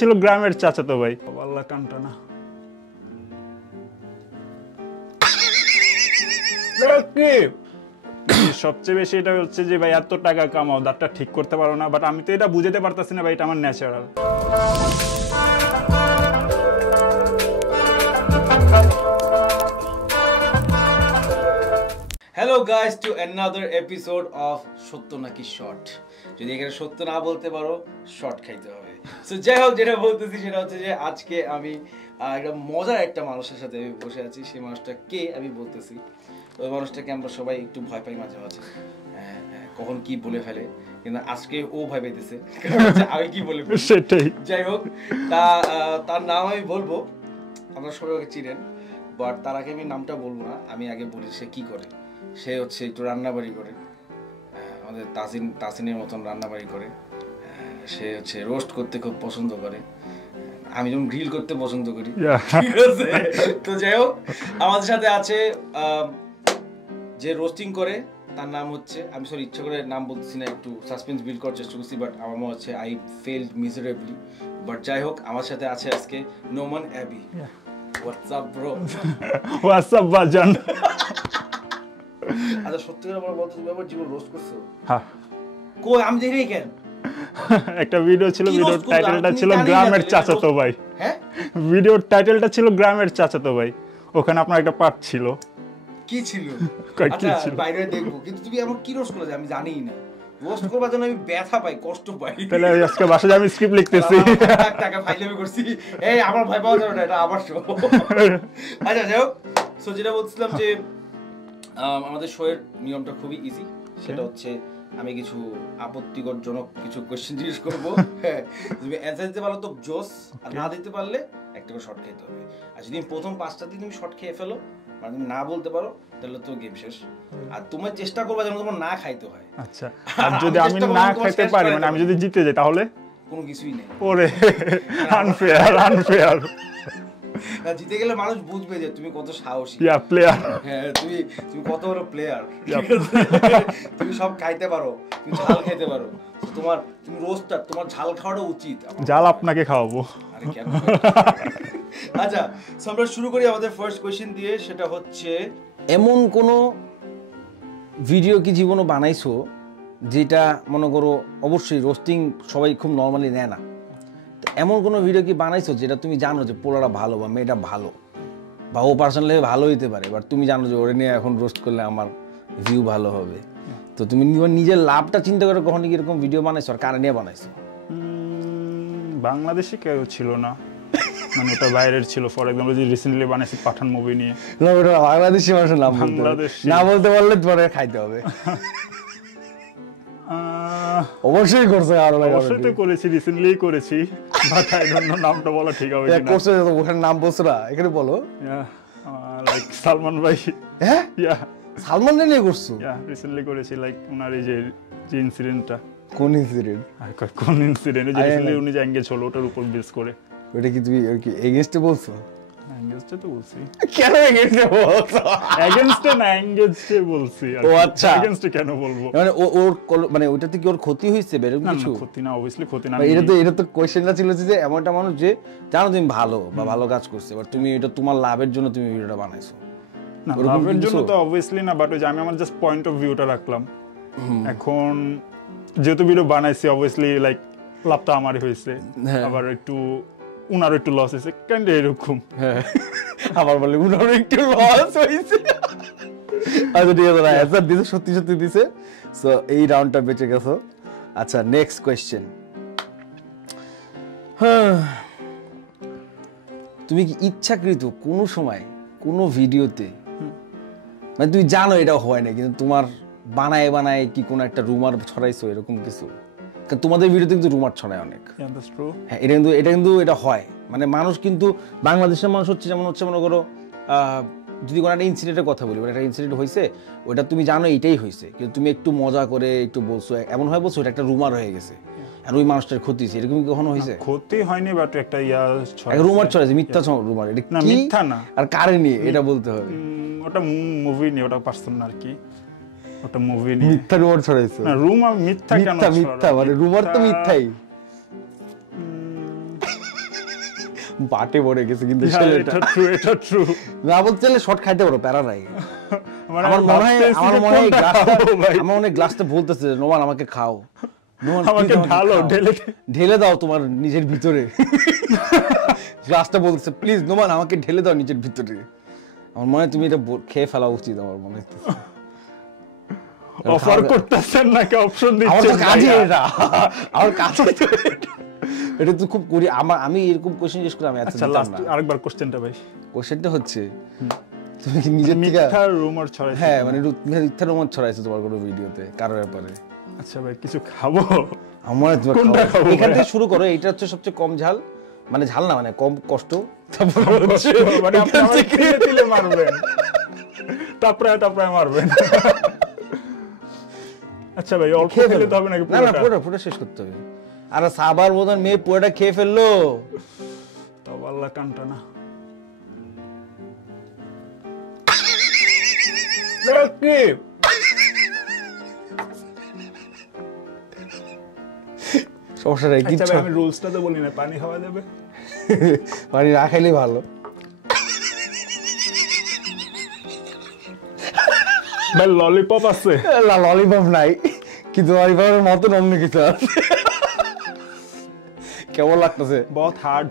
ছিল গ্রামের চাচাতো ভাই। আল্লাহ কানটা না সবচেয়ে বেশি এটা হচ্ছে যে ভাই এত টাকা কামাও, দাঁতটা ঠিক করতে পারো না। বাট আমি তো এটা বুঝতে পারতাছি না ভাই, এটা আমার natural. Hello guys, to another episode of সত্য নাকি শর্ট। যদি এখানে সত্য না বলতে পারো, শর্ট খাইতে হবে। সো যাই হোক, যেটা বলতেছি সেটা হচ্ছে যে আজকে আমি একটা মজার একটা মানুষের সাথে আমি বসে আছি। সেই মানুষটা কে আমি বলতেছি। ওই মানুষটাকে আমরা সবাই একটু ভয় পাই মাঝে মাঝে, কখন কি বলে ফেলে, কিন্তু আজকে ও ভয় পাইতেছে আমি কি বলে ফেলি। সেটাই। যাই হোক, তার নাম আমি বলবো, আপনারা সবাই ওকে চিনেন, বাট তার আগে আমি নামটা বলবো না। আমি আগে বলি সে কি করে। সে হচ্ছে একটু রান্নাবাড়ি করে, আমাদের তাসিনের মতন রান্নাবাড়ি করে। সে হচ্ছে রোস্ট করতে খুব পছন্দ করে, আমি যেমন গ্রিল করতে পছন্দ করি, ঠিক আছে। তো যাই হোক, আমাদের সাথে আছে যে রোস্টিং করে, তার নাম হচ্ছে, আমি সরি ইচ্ছা করে নাম বলতেছি না, একটু সাসপেন্স বিল্ড করার চেষ্টা করছি, বাট আমার মনে হচ্ছে আই ফেলড মিজারেবলি। বাট যাই হোক, আমার সাথে আছে আজকে Noman Abby. What's up bro? What's up বাজান। আচ্ছা, সত্যি করে আমার বলতো, তুমি আমার জীবন রোস্ট করছো? হ্যাঁ। কই আমি দেখিনি কেন? একটা ভিডিও ছিল, ভিডিওর টাইটেলটা ছিল গ্রামের চাচাতো ভাই। হ্যাঁ, ভিডিওর টাইটেলটা ছিল গ্রামের চাচাতো ভাই। ওখানে আপনার একটা পার্ট ছিল। কি ছিল? কি আচ্ছা, ছিল? বাইরে দেখবো, কিন্তু তুমি আমার কি রোস্ট করলে আমি জানিই না। রোস্ট করবার জন্য আমি ব্যথা পাই, কষ্ট পাই। তাহলে আজকে বাসায় আমি স্ক্রিপ্ট লিখতেছি। টাকা ফাইলামি করছি। এই আমার ভয় পাওয়া যাবে না, এটা আমার শো। আচ্ছা যাই হোক, সো যেটা বলছিলাম যে আমাদের শোয়ের নিয়মটা খুবই ইজি। সেটা হচ্ছে আমি কিছু আপত্তিকরজনক কিছু কোয়েশ্চেন জিজ্ঞেস করবো, হ্যাঁ, তুমি অ্যান্সার দিতে পারো তো জোস, আর না দিতে পারলে একটা করে শর্ট খেতে হবে। আর যদি প্রথম 5টা দিন তুমি শর্ট খেয়ে ফেলো, মানে তুমি না বলতে পারো, তাহলে তো গেম শেষ। আর তোমার চেষ্টা করবা যেন তোমার না খাইতে হয়। আচ্ছা, আর যদি আমি না খাইতে পারি, মানে আমি যদি জিতে যাই, তাহলে কোনো কিছুই নেই। ওরে আনফেয়ার, আনফেয়ার। না, জিতে গেলে মানুষ বুঝবে যে তুমি কত সাহসী প্লেয়ার। হ্যাঁ, তুমি কত বড় প্লেয়ার। তুমি সব খাইতে পারো, তুমি ঝাল খাইতে পারো। তুমি রোস্টার, তোমার ঝাল খাওয়াটা উচিত। ঝাল আপনাকে খাওয়াবো। আরে কেন? আচ্ছা, আমরা শুরু করি আমাদের ফার্স্ট কোয়েশ্চেন দিয়ে। সেটা হচ্ছে, এমন কোন ভিডিও কি জীবনে বানাইছো যেটা মনে করো, অবশ্যই রোস্টিং সবাই খুব নর্মালি নেয় না, এমন কোনো ভিডিও কি বানাইছো যেটা তুমি জানো যে পোলাটা ভালো বা মেয়েটা ভালো বা ও পার্সোনালি ভালো হইতে পারে, বাট তুমি জানো যে ওরে নিয়ে এখন রোস্ট করলে আমার ভিউ ভালো হবে, তো তুমি নিজের লাভটা চিন্তা করে কখনো কি এরকম ভিডিও বানাইছো? আর কারে নিয়ে বানাইছো? বাংলাদেশে কেউ ছিল না, মানে ওটা বাইরের ছিল। ফর এক্সাম্পল, যে রিসেন্টলি বানাইছি পাঠান মুভি নিয়ে। না, ওটা বাংলাদেশি মানুষের নাম না বলতে পারলে তোমার খাইতে হবে। অবশ্যই করছে, আর অবশ্যই তো করেছি, রিসেন্টলি করেছি, বাট আই ডোন্ট নো নামটা বলা ঠিক হবে কিনা। করছে তো, ওখানে নাম বলছো না, এখানে বলো। লাইক সালমান ভাই। হ্যাঁ, ইয়া, সালমান নিয়ে করছো? ইয়া, রিসেন্টলি করেছি। লাইক ওনার এই যে ইনসিডেন্টটা। কোন ইনসিডেন্ট? কোন ইনসিডেন্ট? যে রিসেন্টলি উনি যে এঙ্গেজ হলো, ওটার উপর বেস করে। ওটা কি তুমি কি এগেইনস্টে বলছো? এঙ্গেজটা তো বলছি। কেন এগেইনস্টে বলছো? এগেইনস্টে না, এঙ্গেজে বলছি। ও আচ্ছা, এগেইনস্টে কেন বলবো? মানে ওর মানে ওটাতে কি ওর ক্ষতি হইছে? এরকম কিছু? না, ক্ষতি না, অবভিয়াসলি ক্ষতি না। এটা তো কোশ্চেনটা ছিল যে এমনটা মানুষ যে জানো তুমি ভালো বা ভালো কাজ করছে, বাট তুমি এটা তোমার লাভের জন্য তুমি ভিডিওটা বানাইছো। না, লাভের জন্য তো অবভিয়াসলি না, বাট ওই যে আমি আমার জাস্ট পয়েন্ট অফ ভিউটা রাখলাম। এখন যেহেতু ভিডিও বানাইছি, অবভিয়াসলি লাইক লাভটা আমারই হয়েছে, আবার একটু উনারও একটু লস হয়েছে, কেন এরকম। আবার বলে উনারও একটু লস হয়েছে। আচ্ছা ঠিক আছে, অ্যান্সার দিছে, সত্যি সত্যি দিছে। সো এই রাউন্ডটা বেঁচে গেছো। আচ্ছা, নেক্সট কোয়েশ্চেন। তুমি কি ইচ্ছাকৃত কোনো সময় কোনো ভিডিওতে, মানে তুমি জানো এটা হয় না, কিন্তু তোমার বানায় বানায় কি কোনো একটা রুমার ছড়াইছো, এরকম কিছু? কারণ তোমাদের ভিডিওতে কিন্তু রুমার ছড়ায় অনেক। হ্যাঁ, এটা হয়। মানে মানুষ কিন্তু, বাংলাদেশের মানুষ হচ্ছে যেমন হচ্ছে, মনে করো যদি কোনো একটা ইনসিডেন্টের কথা বলি, একটা ইনসিডেন্ট হয়েছে, ওটা তুমি জানো এইটাই হয়েছে, কিন্তু তুমি একটু মজা করে একটু বলছো, এমন হয় বলছো ওটা একটা রুমার হয়ে গেছে আর ওই মানুষটার ক্ষতি হয়েছে, এরকম কখনো হয়েছে? ক্ষতি হয়নি, বাট একটা রুমার ছড়াইছে, মিথ্যা রুমার। এটা না, মিথ্যা না। আর কারে নিয়ে এটা বলতে হবে? ওটা মুভি নিয়ে, ওটা পার্সোনাল আর কি। ওটা মুভি নিয়ে মিথ্যা রুমার ছড়াইছে। না, রুমার মিথ্যা কেন? মিথ্যা মানে রুমার তো মিথ্যাই। বাটে পড়ে গেছে কিন্তু Yeah, ছেলেটা এটা ট্রু না বলতে চাইলে শর্ট খাইতে পারো প্যারা নাই মানে আমার মনে হয় কোনটা খাবো ভাই? আমার মনে হয় গ্লাসটা বলতেছে নোমান আমাকে খাও নোমান আমাকে ঢালো ঢেলে ঢেলে দাও তোমার নিজের ভিতরে গ্লাসটা বলতেছে প্লিজ নোমান আমাকে ঢেলে দাও নিজের ভিতরে আমার মনে হয় তুমি এটা খেয়ে ফেলা উচিত আমার মনে হচ্ছে অফার করতেছেন নাকি অপশন আমার তো দিচ্ছেন কাজই ভাইয়া? এটা আমার কাজই তো এটা তো খুব করি আমি এরকম কোশ্চেন জিজ্ঞেস করি আমি আচ্ছা লাস্ট আরেকবার কোশ্চেনটা ভাই কোশ্চেনটা হচ্ছে তুমি কি নিজের থেকে মিথ্যা রুমার ছড়াইছে হ্যাঁ মানে মিথ্যা রোমান ছড়াইছে তোমার কোনো ভিডিওতে কারোর ব্যাপারে আচ্ছা ভাই কিছু খাবো আমার কোনটা খাবো এখান থেকে ভাইয়া? শুরু করো এটা হচ্ছে সবচেয়ে কম ঝাল মানে ঝাল না মানে কম কষ্ট তারপর হচ্ছে মানে আপনি আমাকে তিলে তিলে মারবেন তারপরে মারবেন আচ্ছা ভাই অল্প খেয়ে খেলে ফেলো তো হবে নাকি না না পুরোটা? পুরো শেষ করতে হবে আর সাবার মতন মেয়ে পুরোটা খেয়ে ফেললো তাও আল্লাহ কানটা না কি সমস্যা নেই আচ্ছা কিচ্ছু ভাই আমি রুলসটা তো বলি না পানি খাওয়া যাবে পানি না খাইলেই ভালো ভাই ললিপপ আছে ললিপপ নাই কিন্তু ললিপপের মতন অন্য কিছু আছে কেমন লাগতেছে বহুত হার্ড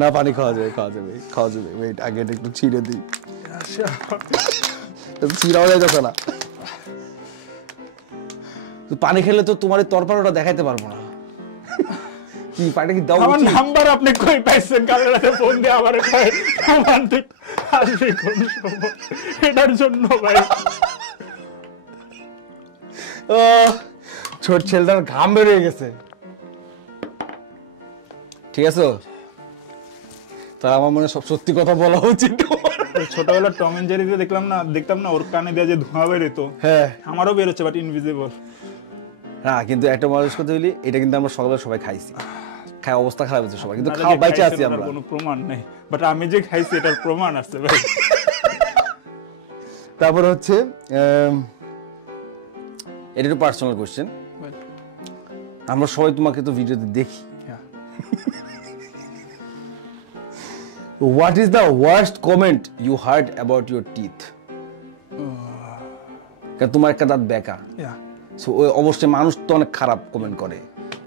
না পানি খাওয়া যাবে ওয়েট আগে এটা একটু ছিঁড়ে দিই ছিঁড়াও যাচ্ছে না তো পানি খেলে তো তোমার তরপারোটা দেখাইতে পারবো না কি পানিটা কি দাও আমার নাম্বার আপনি কই পাইছেন কাল রাতে ফোন দিয়ে আবার রোমান্টিক আসবে কোন সময় এটার জন্য ভাই ছোট ছেলেটার ঘাম বেরিয়ে গেছে ঠিক আছে তার আমার মনে সব সত্যি কথা বলা উচিত ছোটবেলা টম এন্ড জেরিতে দেখতাম না ওর কানে দিয়ে যে ধোঁয়া বেরোতো হ্যাঁ আমারও বেরোচ্ছে বাট ইনভিজিবল হ্যাঁ কিন্তু একটা মজার কথা হইলি এটা কিন্তু আমরা সকালে সবাই খাইছি খাই অবস্থা খারাপ হয়েছে সবাই কিন্তু খাওয়া বাইচে আছি আমরা কোনো প্রমাণ নেই বাট আমি যে খাইছি এটার প্রমাণ আছে ভাই তারপর হচ্ছে এটা একটু পার্সোনাল কোশ্চেন আমরা সবাই তোমাকে তো ভিডিওতে দেখি what is the worst comment you heard about your teeth তোমার একটা দাঁত বেঁকা সো অবশ্যই মানুষ তো অনেক খারাপ কমেন্ট করে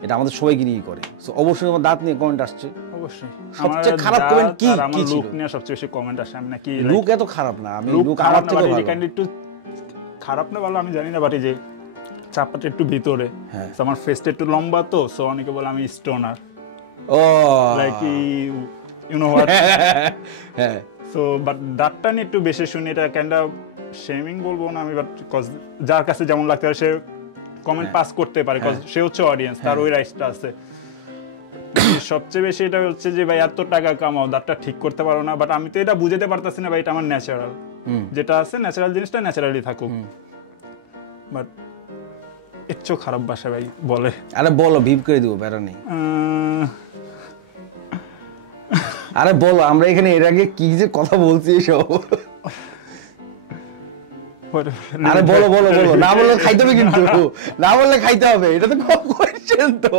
এটা আমাদের সবাইকে নিয়ে করে সো অবশ্যই আমার দাঁত নিয়ে কমেন্ট আসছে অবশ্যই সবচেয়ে খারাপ কমেন্ট কি আমার ছিল লুক নিয়ে সবচেয়ে বেশি কমেন্ট আসে আমি নাকি লুক এত খারাপ না আমি লুক লুক খারাপ আমার না থেকে বাট ভালো কাইন্ড একটু খারাপ না ভালো আমি জানি না বাট এই যে চাপাটা একটু ভিতরে হ্যাঁ। So, আমার ফেসটা একটু লম্বা তো সো অনেকে বলে আমি স্টোনার ও লাইক ইউ নো হোয়াট হ্যাঁ সো বাট দাঁতটা নিয়ে একটু বেশি শুনি এটা কাইন্ড অফ শেমিং বলবো না আমি বাট যার কাছে যেমন লাগতে পারে সে কমেন্ট পাস করতে পারে সে হচ্ছে অডিয়েন্স তার ওই রাইটসটা আছে সবচেয়ে বেশি এটা হচ্ছে যে ভাই এত টাকা কামাও দাঁতটা ঠিক করতে পারো না বাট আমি তো এটা বুঝতে পারতাছি না ভাই এটা আমার ন্যাচারাল যেটা আছে ন্যাচারাল জিনিসটা ন্যাচারালি থাকুক বাট এর চেয়েও খারাপ ভাষা ভাই বলে আরে বলো ভিপ করে দিব বেড়া নেই আরে বলো আমরা এখানে এর আগে কি যে কথা বলছি এসব আরে বলো বলো বলো না বললে খাইতে হবে কিন্তু না বললে খাইতে হবে এটা তো কোয়েশ্চেন তো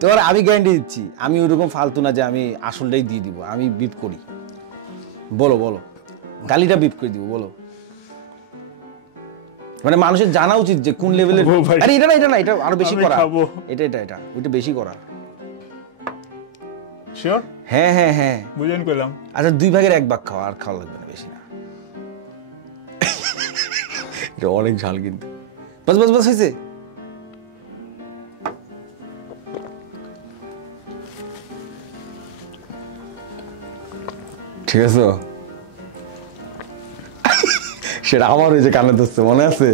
তোমার আমি গ্যারান্টি দিচ্ছি আমি ওইরকম ফালতু না যে আমি আসলটাই দিয়ে দিব আমি বিপ করি বলো বলো গালিটা বিপ করে দিব বলো মানে মানুষের জানা উচিত যে কোন লেভেলের আরে এটা না এটা আরো বেশি করা এটা ওইটা বেশি করা শিওর হ্যাঁ হ্যাঁ হ্যাঁ বুঝেন কইলাম আচ্ছা 2 ভাগের 1 ভাগ খাওয়া আর খাওয়া লাগবে না বেশি না এটা অনেক ঝাল কিন্তু বাস বাস বাস হয়েছে ঠিক আছে সেটা আমার ওই যে কানে ধরছে মনে আছে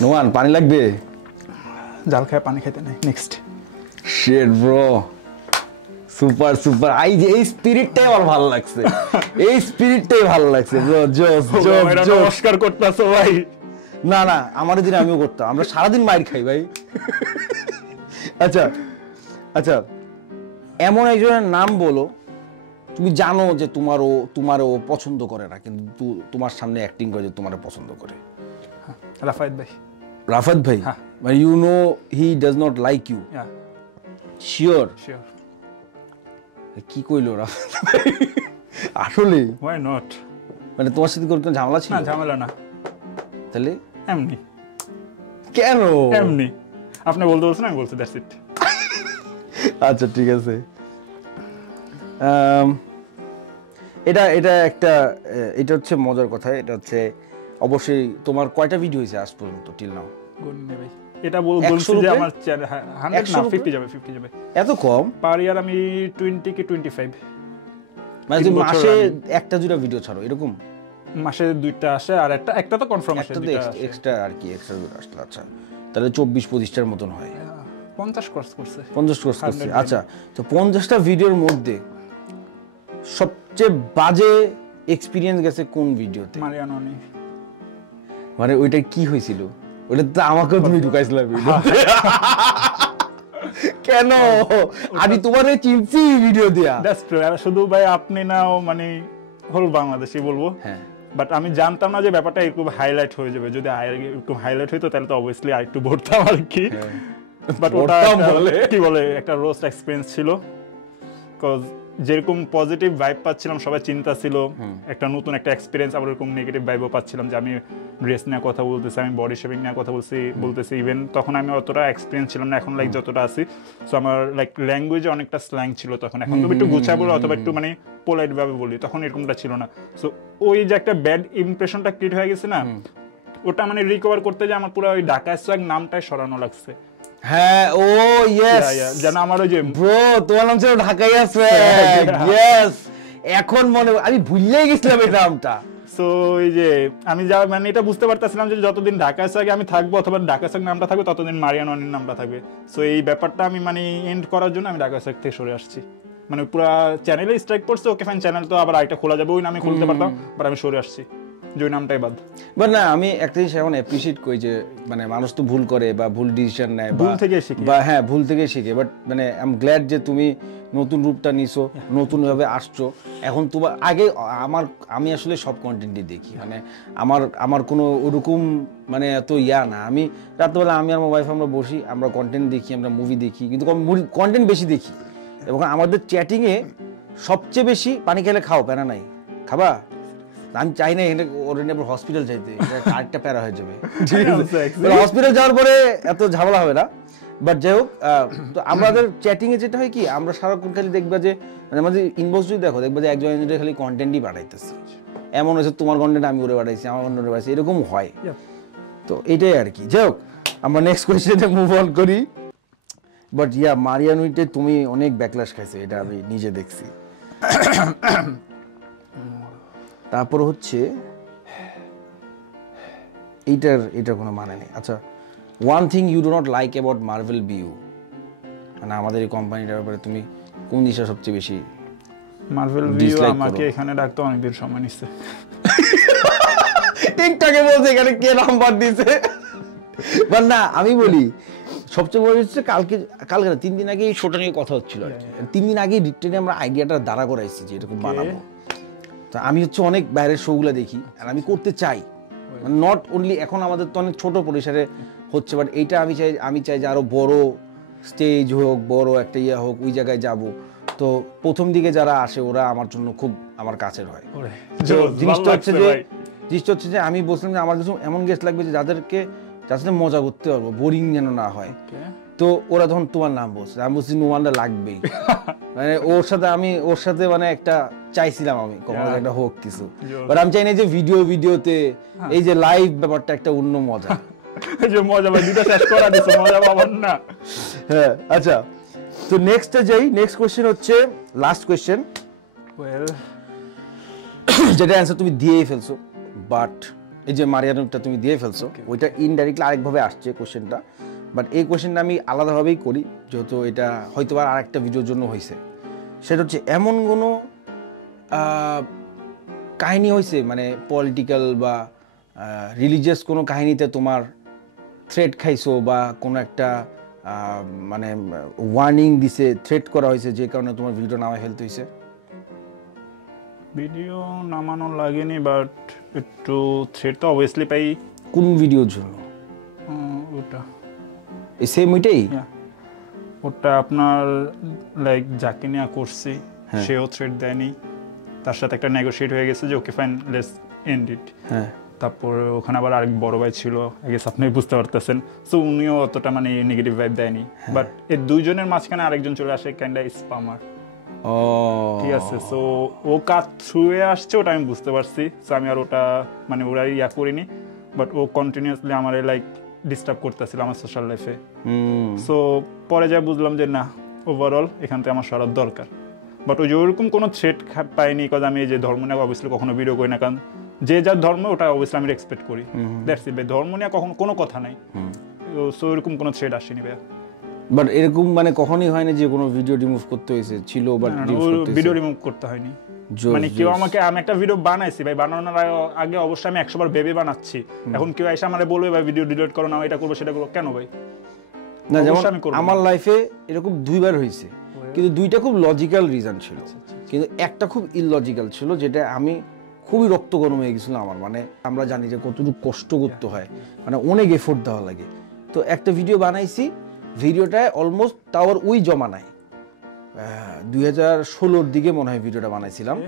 নোমান পানি লাগবে জাল খায় পানি খাইতে নাই next shit bro super super এই স্পিরিটটাই আমার ভালো লাগছে এই স্পিরিটটাই ভালো লাগছে ব্রো জোস জোস নমস্কার করতেছো ভাই না না আমাদের দিনে আমিও করতাম আমরা সারাদিন মাইর খাই ভাই আচ্ছা আচ্ছা এমন একজনের নাম বলো তুমি জানো যে তোমারও পছন্দ করে না কিন্তু তোমার সামনে অ্যাক্টিং করে যে তোমারে পছন্দ করে রাফায়েত ভাই রাফাত ভাই মানে you know he does not like you sure sure. কি কইলো ওরা আসলে ওয়াই নট? মানে তোমার সাথে কোনো ঝামেলা ছিল? না ঝামেলা না, তাহলে এমনি কেন? এমনি আপনি বলতে বলছেন, আমি বলছি, দ্যাটস ইট। আচ্ছা ঠিক আছে। এটা এটা একটা এটা হচ্ছে মজার কথা। এটা হচ্ছে অবশ্যই তোমার কয়টা ভিডিও হয়েছে আজ পর্যন্ত টিল নাও? গুণনে ভাই এটা বলছি যে আমার 100 না 50 যাবে, 50 যাবে। এত কম? পার ইয়ার আমি 20 কি 25। মানে তুমি মাসে একটা দুইটা ভিডিও ছাড়ো এরকম? মাসে 2টা আসে, আর একটা তো কনফার্ম আসে, একটা তো এক্সট্রা আর কি, এক্সট্রা ভিডিও আসলে। আচ্ছা তাহলে 24-25টার মতন হয়। 50 কোর্স করছে। 50 কোর্স করছে। আচ্ছা তো 50টা ভিডিওর মধ্যে সবচেয়ে বাজে এক্সপেরিয়েন্স গেছে কোন ভিডিওতে? মারিয়ানো নি। মানে ওইটা কি হয়েছিল? ওটা তো আমাকেও তুমি ঢুকাইছিলা ভিডিওতে। কেন? আমি তোমারে চিনছি ভিডিও দিয়া। That's true. শুধু ভাই আপনি নাও, মানে হোল বাংলাদেশই বলবো। হ্যাঁ বাট আমি জানতাম না যে ব্যাপারটা একটু হাইলাইট হয়ে যাবে। যদি একটু হাইলাইট হইতো তাহলে তো অবভিয়াসলি আরেকটু ভরতাম আর কি। বাট ওটা কি বলে একটা রোস্ট এক্সপেরিয়েন্স ছিল। কজ যেরকম পজিটিভ ভাইব পাচ্ছিলাম, সবাই চিন্তা ছিল একটা নতুন একটা এক্সপিরিয়েন্স, আবার এরকম নেগেটিভ ভাইবও পাচ্ছিলাম যে আমি ড্রেস নিয়ে কথা বলতেছি, আমি বডি শেপিং নিয়ে কথা বলতেছি। ইভেন তখন আমি অতটা এক্সপিরিয়েন্স ছিলাম না, এখন লাইক যতটা আছি। সো আমার লাইক ল্যাঙ্গুয়েজে অনেকটা স্ল্যাং ছিল তখন। এখন তো একটু গুছায় বলো অথবা একটু মানে পোলাইট ভাবে বলি, তখন এরকমটা ছিল না। সো ওই যে একটা ব্যাড ইমপ্রেশনটা ক্রিয়েট হয়ে গেছে না, ওটা মানে রিকভার করতে যে আমার পুরো ওই ঢাকা সোয়াগ নামটাই সরানো লাগছে। হ্যাঁ ও ইয়েস, যেন আমার ওই যে ব্রো তোমার নাম ছিল ঢাকাই আছে। ইয়েস এখন মনে, আমি ভুলেই গেছিলাম এই নামটা। সো এই যে আমি যা মানে এটা বুঝতে পারতেছিলাম যে যতদিন ঢাকায় আগে আমি থাকবো অথবা ঢাকা সাক নামটা থাকবে, ততদিন মারিয়ানো অনির নামটা থাকবে। সো এই ব্যাপারটা আমি মানে এন্ড করার জন্য আমি ঢাকা সাক থেকে সরে আসছি। মানে পুরো চ্যানেলে স্ট্রাইক করছে, ওকে ফাইন, চ্যানেল তো আবার আরেকটা খোলা যাবে, ওই নামে খুলতে পারতাম, বাট আমি সরে আসছি যে ওই নামটাই বাদ। বাট না আমি একটা জিনিস এখন অ্যাপ্রিশিয়েট করি যে মানে মানুষ তো ভুল করে বা ভুল ডিসিশন নেয়, ভুল থেকে শিখে, বা হ্যাঁ ভুল থেকে শিখে। বাট মানে আই এম গ্ল্যাড যে তুমি নতুন রূপটা নিছো, নতুনভাবে আসছো। এখন তোমার আগে আমি আসলে সব কন্টেন্টই দেখি, মানে আমার কোনো ওরকম মানে এত ইয়া না। আমি রাত্রেবেলা আমি আর আমার ওয়াইফ আমরা বসি, আমরা কন্টেন্ট দেখি, আমরা মুভি দেখি, কিন্তু কন্টেন্ট বেশি দেখি। এবং আমাদের চ্যাটিংয়ে সবচেয়ে বেশি পানি খেলে খাও, প্যারা নাই, খাবা? আমি চাই না এখানে ওর হসপিটাল যাইতে, আরেকটা প্যারা হয়ে যাবে। হসপিটাল যাওয়ার পরে এত ঝামেলা হবে না। বাট যাই হোক, তো আমাদের চ্যাটিং এ যেটা হয় কি, আমরা সারাক্ষণ খালি দেখবা যে মানে আমাদের ইনবক্স যদি দেখবা যে একজন খালি কন্টেন্টই বানাইতেছে। এমন হয়েছে তোমার কন্টেন্ট আমি ওরে বানাইছি, আমার কন্টেন্ট বানাইছি, এরকম হয়। তো এটাই আর কি। যাই হোক আমরা নেক্সট কোয়েশ্চেনে মুভ অন করি। বাট ইয়া মারিয়ানুইতে তুমি অনেক ব্যাকল্যাশ খাইছে, এটা আমি নিজে দেখছি। তারপর হচ্ছে এইটার কোনো মানে নেই। আচ্ছা, one thing you do not like about Marvel view, মানে আমাদের এই কোম্পানিটার ব্যাপারে তুমি কোন জিনিসটা সবচেয়ে বেশি? মার্ভেল বিউ আমাকে এখানে ডাকতে অনেকদিন সময় নিচ্ছে। ঠিকঠাকই বলছে, এখানে কে নাম্বার দিছে? বাট না আমি বলি সবচেয়ে বড় হচ্ছে কালকে 3 দিন আগে এই শোটা নিয়ে কথা হচ্ছিল। 3 দিন আগে রিটেনে আমরা আইডিয়াটা দাঁড়া করাইছি যে এরকম বানাবো। তো আমি হচ্ছে অনেক বাইরের শোগুলো দেখি আর আমি করতে চাই, মানে নট অনলি এখন আমাদের তো অনেক ছোট পরিসরে হচ্ছে, বাট এইটা আমি চাই যে আরো বড় স্টেজ হোক, বড় একটা ইয়ে হোক, ওই জায়গায় যাব। তো প্রথম দিকে যারা আসে ওরা আমার জন্য খুব আমার কাছের হয়। জিনিসটা হচ্ছে যে আমি বলছিলাম যে আমার কিছু এমন গেস্ট লাগবে যে যাদের সাথে মজা করতে পারবো, বোরিং যেন না হয়। তো ওরা তখন তোমার নাম বলছে, আমি বলছি নোমানটা লাগবেই। মানে ওর সাথে মানে একটা চাইছিলাম আমি কখনো একটা হোক কিছু, বাট আমি চাই না যে ভিডিওতে এই যে লাইভ ব্যাপারটা একটা অন্য মজা। যে মজা ভাই দুটো শেষ করা দিছো, মজা পাবেন না। হ্যাঁ আচ্ছা, তো নেক্সটে যাই। নেক্সট কোশ্চেন হচ্ছে লাস্ট কোশ্চেন, যেটা অ্যান্সার তুমি দিয়েই ফেলছো, বাট এই যে মারিয়ানুটা তুমি দিয়ে ফেলছো, ওইটা ইনডাইরেক্টলি আরেকভাবে আসছে কোশ্চেনটা। বাট এই কোশ্চেনটা আমি আলাদাভাবেই করি, যেহেতু এটা হয়তো আর একটা ভিডিওর জন্য হয়েছে। সেটা হচ্ছে এমন কোনো কাহিনী হয়েছে, মানে পলিটিক্যাল বা রিলিজিয়াস কোনো কাহিনীতে তোমার থ্রেট খাইছো বা কোনো একটা মানে ওয়ার্নিং দিছে, থ্রেট করা হয়েছে, যে কারণে তোমার ভিডিও নামায় ফেলতে হয়েছে? ভিডিও নামানো লাগেনি, বাট একটু থ্রেট তো অবভিয়াসলি পাই। কোন ভিডিওর জন্য? ওটা এই সেম ওইটাই? ওটা আপনার লাইক যাকে নিয়ে করছি সেও থ্রেড দেয়নি, তার সাথে একটা নেগোশিয়েট হয়ে গেছে যে okay fine let's and it. তারপর ওখানে আবার আরেক বড় ভাই ছিল, আই গেস আপনি বুঝতে পারতেছেন, সো উনিও অতটা মানে নেগেটিভ ভাইব দেয়নি। বাট এই দুইজনের মাঝখানে আরেকজন চলে আসে কাইন্ডা স্পামার। ঠিক আছে, সো ও কাজ থ্রুয়ে আসছে ওটা আমি বুঝতে পারছি, সো আমি আর ওটা মানে ওরা ইয়া করিনি। বাট ও কন্টিনিউয়াসলি আমার লাইক ডিস্টার্ব করতেছিল আমার সোশ্যাল লাইফে। সো পরে যা বুঝলাম যে না, ওভারঅল এখান থেকে আমার সরার দরকার। বাট ওই যে ওরকম কোনো থ্রেট পাইনি, কজ আমি এই যে ধর্ম নিয়ে অবশ্যই কখনো ভিডিও করি না, কারণ যে যার ধর্ম ওটা অবশ্যই আমি এক্সপেক্ট করি, দ্যাটস ইট। ধর্ম নিয়ে কখনো কোনো কথা নাই, সো এরকম কোনো থ্রেট আসেনি ভাইয়া। বাট এরকম মানে কখনোই হয় না যে কোনো ভিডিও রিমুভ করতে হয়েছে? ছিল বাট ভিডিও রিমুভ করতে হয়নি। মানে কেউ আমাকে, আমি একটা ভিডিও বানাইছি ভাই, বানানোর আগে অবশ্যই আমি 100 বার ভেবে বানাচ্ছি। এখন কেউ এসে আমারে বলবে ভাই ভিডিও ডিলিট করো না, এটা করবো সেটা করবো, কেন ভাই? না, যেমন আমার লাইফে এরকম 2 বার হয়েছে, কিন্তু 2টা খুব লজিক্যাল রিজন ছিল, কিন্তু একটা খুব ইললজিক্যাল ছিল, যেটা আমি খুবই রক্ত গরম হয়ে গেছিল আমার। মানে আমরা জানি যে কতটুকু কষ্ট করতে হয়, মানে অনেক এফোর্ট দেওয়া লাগে। তো একটা ভিডিও বানাইছি, ভিডিওটায় অলমোস্ট টাওয়ার ওই জমানায় 2016-র দিকে মনে হয় ভিডিওটা বানাইছিলাম।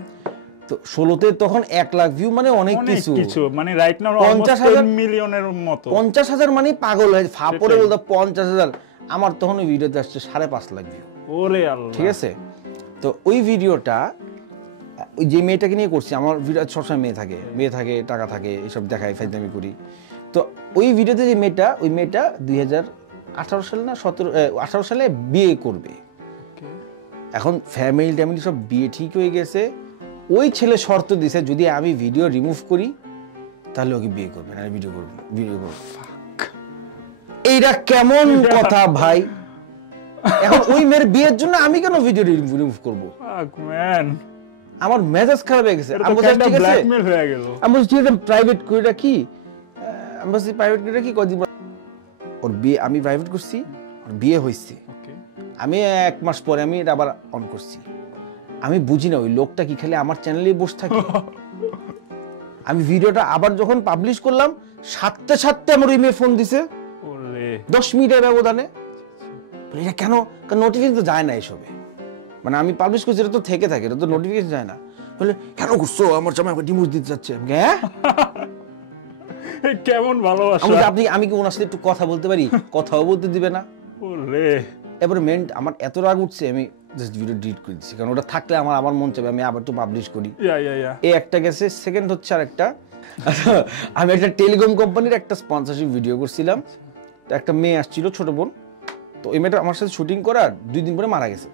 তো 16-তে তখন 1 লাখ ভিউ মানে অনেক কিছু, মানে রাইট নাও 50,000 মিলিয়নের মতো। 50,000 মানে পাগল হয়ে ফাপড়ে বলতে 50,000। আমার তখন ওই ভিডিওতে আসছে 5.5 লাখ ভিউ। ওরে আল্লাহ, ঠিক আছে। তো ওই ভিডিওটা ওই যে মেয়েটাকে নিয়ে করছি, আমার ভিডিও সবসময় মেয়ে থাকে, টাকা থাকে, এসব দেখায়, ফাইজলামি করি। তো ওই ভিডিওতে যে মেয়েটা, ওই মেয়েটা 2018 সালে না 18 সালে বিয়ে করবে। এখন ফ্যামিলি সব বিয়ে ঠিক হয়ে গেছে। ওই ছেলে শর্ত দিছে যদি আমি ভিডিও রিমুভ করি তাহলে ওকে বিয়ে করবে, না ভিডিও করবে। এইটা কেমন কথা ভাই? এখন ওই মেয়ের বিয়ের জন্য আমি কেন ভিডিও রিমুভ করব? আমার মেজাজ খারাপ হয়ে গেছে। আমি বলছি ঠিক আছে, আমি বলছি ঠিক আছে, প্রাইভেট করে রাখি। আমি বলছি প্রাইভেট করে রাখি, কদিন ওর বিয়ে আমি প্রাইভেট করছি, ওর বিয়ে হয়েছে। আমি 1 মাস পরে আমি এটা আবার অন করছি। আমি বুঝি না ওই লোকটা কি খালি আমার চ্যানেলেই বসে থাকে। আমি ভিডিওটা আবার যখন পাবলিশ করলাম, সাথে সাথে আমার ওই মেয়ে ফোন দিছে 10 মিনিটের ব্যবধানে। এটা কেন? কারণ নোটিফিকেশন তো যায় না এসবে। মানে আমি পাবলিশ করছি, এটা তো থেকে থাকে, এটা তো নোটিফিকেশন যায় না। বলে কেন করছো? আমার জামাই আমাকে ডিভোর্স দিতে যাচ্ছে। হ্যাঁ, কেমন ভালোবাসা! আমি কি ওনার সাথে একটু কথা বলতে পারি? কথাও বলতে দিবে না। এবারে আমার এত রাগ উঠছে, আমি জাস্ট ভিডিও ডিলিট করে দিচ্ছি, কারণ ওটা থাকলে আমার মন চাবে আমি আবার তো পাবলিশ করি। এই একটা গেছে। সেকেন্ড হচ্ছে আরেকটা, আমি একটা টেলিকম কোম্পানির একটা স্পন্সরশিপ ভিডিও করছিলাম। তো একটা মেয়ে আসছিল, ছোট বোন। তো এই মেয়েটা আমার সাথে শুটিং করার 2 দিন পরে মারা গেছে।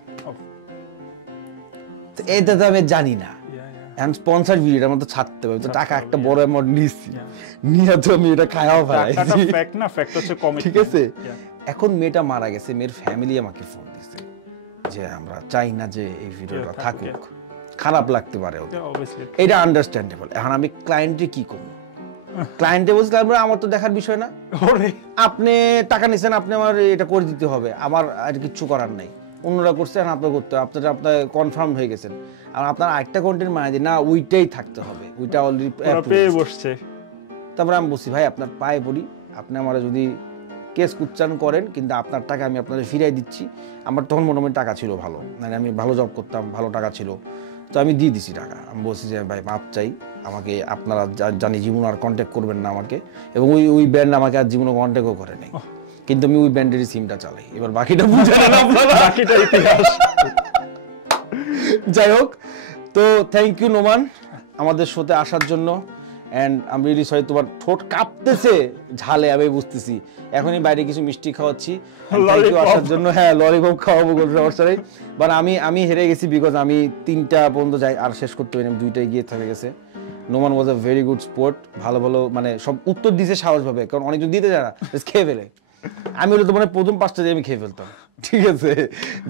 তো এটা তো আমি জানি না, এখন স্পন্সর ভিডিওটা আমার তো ছাড়তে হবে, তো টাকা একটা বড় অ্যামাউন্ট নিচ্ছি, নিয়ে তো আমি এটা খাওয়া ফেলাইছি। ঠিক আছে। এখন মেয়েটা মারা গেছে, মেয়ের ফ্যামিলি আমাকে ফোন দিচ্ছে যে আমরা চাই না যে এই ভিডিওটা থাকুক, খারাপ লাগতে পারে ওদের, এটা আন্ডারস্ট্যান্ডেবল। এখন আমি ক্লায়েন্টে কি করবো? ক্লায়েন্টে বলছে আমার তো দেখার বিষয় না, আপনি টাকা নিছেন, আপনি আমার এটা করে দিতে হবে, আমার আর কিছু করার নাই। অন্যরা করছে, আপনার করতে হবে, আপনার কনফার্ম হয়ে গেছেন, আর আপনার আরেকটা কন্টেন্ট মানে না ওইটাই থাকতে হবে, ওইটা অলরেডি পেয়ে বসছে। তারপরে আমি বলছি ভাই আপনার পায়ে পড়ি, আপনি আমার যদি কেস উচ্চারণ করেন, কিন্তু আপনার টাকা আমি আপনাদের ফিরাই দিচ্ছি। আমার তখন মোটামুটি টাকা ছিল ভালো, মানে আমি ভালো জব করতাম, ভালো টাকা ছিল, তো আমি দিয়ে দিছি টাকা। আমি বলছি যে ভাই মাপ চাই, আমাকে আপনারা জানি জীবন আর কন্ট্যাক্ট করবেন না আমাকে, এবং ওই ব্যান্ড আমাকে আর জীবনে কন্ট্যাক্টও করে নেই, কিন্তু আমি ওই ব্যান্ডেরই সিমটা চালাই। এবার বাকিটা বুঝে নেন আপনারা, বাকিটা ইতিহাস। যাই হোক, তো থ্যাংক ইউ নোমান আমাদের শোতে আসার জন্য। অ্যান্ড আমি রিয়েলি সরি, তোমার ঠোঁট কাঁপতেছে ঝালে, আমি বুঝতেছি। এখনই বাইরে কিছু মিষ্টি খাওয়াচ্ছি আসার জন্য। হ্যাঁ, ললিপপ খাওয়াবো সমস্যাই। বাট আমি হেরে গেছি, বিকজ আমি 3টা পর্যন্ত যাই, আর শেষ করতে পারিনি, 2টায় গিয়ে থেকে গেছে। নোমান ওয়াজ আ ভেরি গুড স্পোর্ট, ভালো মানে সব উত্তর দিছে সাহসভাবে, কারণ অনেকজন দিতে যায় না, খেয়ে ফেলে। আমি হলে তো মানে প্রথম 5টা দিয়ে আমি খেয়ে ফেলতাম। ঠিক আছে,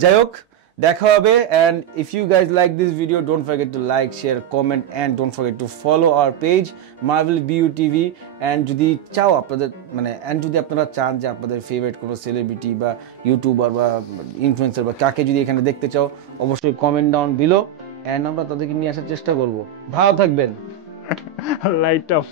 যাই হোক, দেখা হবে। and if you guys like this video, don't forget to like, share, comment, and don't forget to follow our page Marvel BU TV. and যদি চাও আপনাদের মানে যদি আপনারা চান যে আপনাদের ফেভারিট কোনো সেলিব্রিটি বা ইউটিউবার বা ইনফ্লুয়েন্সার বা কাকে যদি এখানে দেখতে চাও, অবশ্যই কমেন্ট ডাউন বিলো, and আমরা তাদেরকে নিয়ে আসার চেষ্টা করব। ভালো থাকবেন। Light off.